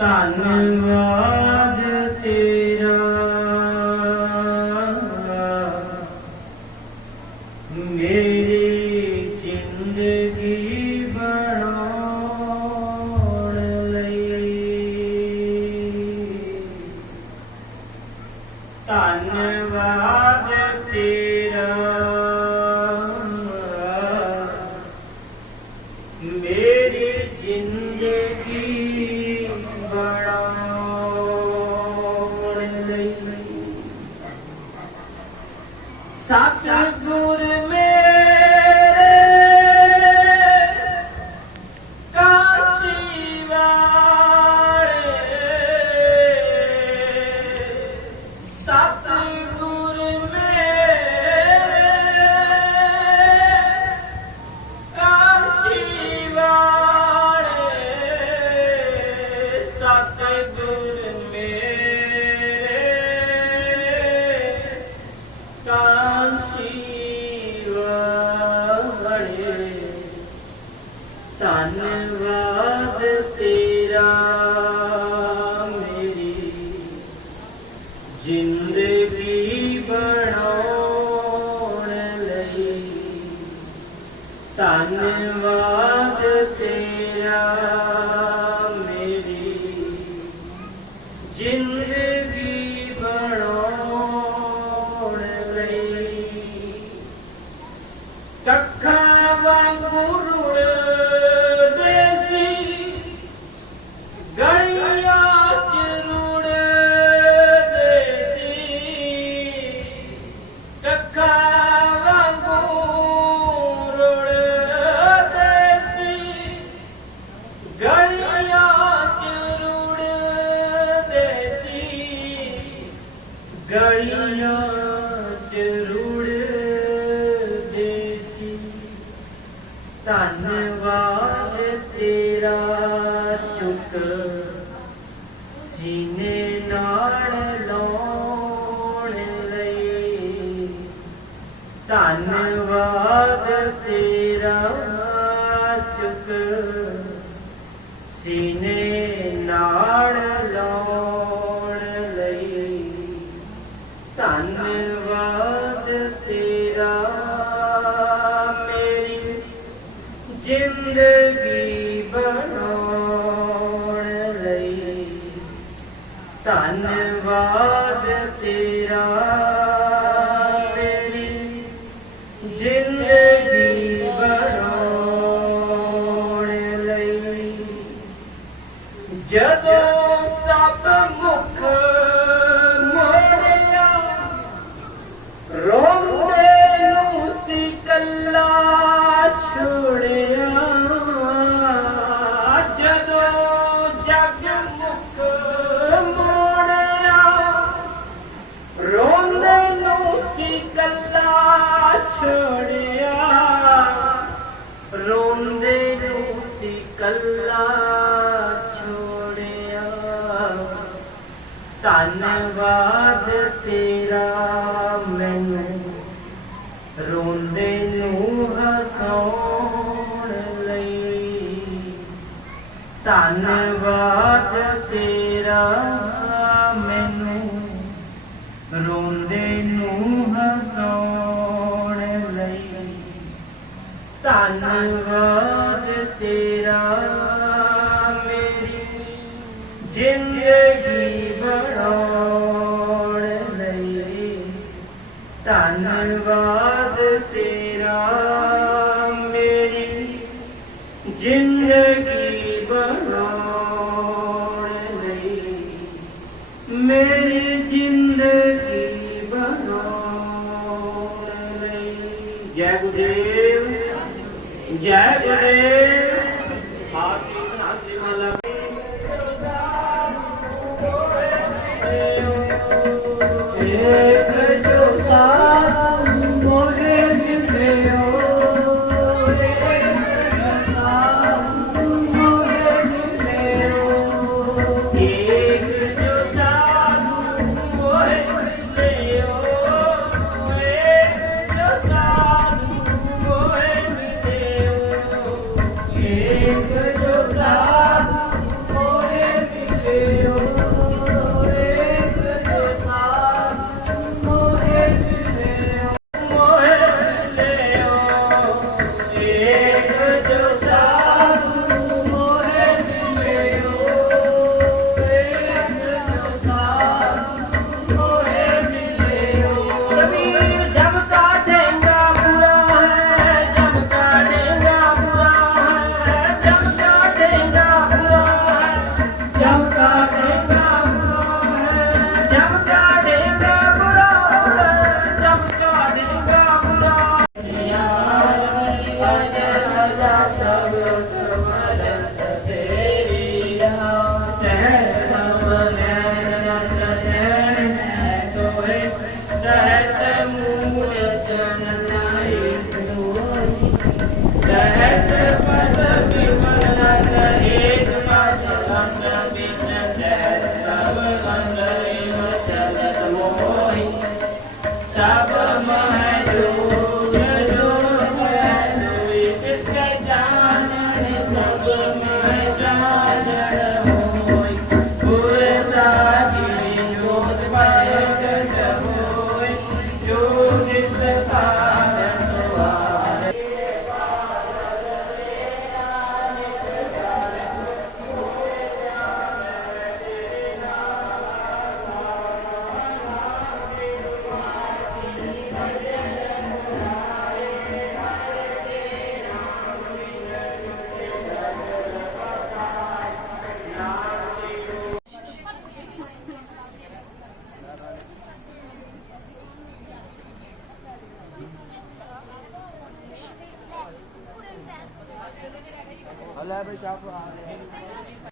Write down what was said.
ਧੰਨਵਾਦ ਤੇਰਾ। ਮੇਰੀ ਜ਼ਿੰਦਗੀ ਬਣਾ ਸਤਿਗੁਰ ਮੇਰੇ ਜ਼ਿੰਦਗੀ ਬਣਾਉਣ ਲਈ। ਧੰਨਵਾਦ ਤੇਰਾ ਮੇਰੀ। ਜ਼ਿੰਦਗੀ ਧੰਨਵਾਦ ਤੇਰਾ ਚੁੱਕ। ਸੀਨੇ ਨਾਲ ਲਾਉਣ ਲਈ। ਧੰਨਵਾਦ ਤੇਰਾ ਚੁੱਕ। ਸੀਨੇ ਕੱਲਾ ਛੋੜਿਆ ਧੰਨਵਾਦ ਤੇਰਾ ਮੈਨੂੰ। ਰੋਂਦੇ ਨੂੰ ਹਸਾਉਣ ਲਈ। ਧੰਨਵਾਦ ਤੇਰਾ ਮੈਨੂੰ। ਰੋਂਦੇ ਧੰਨਵਾਦ ਤੇਰਾ ਮੇਰੀ ਜ਼ਿੰਦਗੀ ਬਣਾਉਣ ਲਈ। ਧੰਨਵਾਦ ਤੇਰਾ ਮੇਰੀ ਜ਼ਿੰਦਗੀ ਬਣਾਉਣ ਲਈ। ਮੇਰੀ ਜ਼ਿੰਦਗੀ ਬਣਾਉਣ ਲਈ। ਜੈ ਗੁਰਦੇਵ। ਜੈ ਗੁਰਦੇਵ। graça collaborate opera.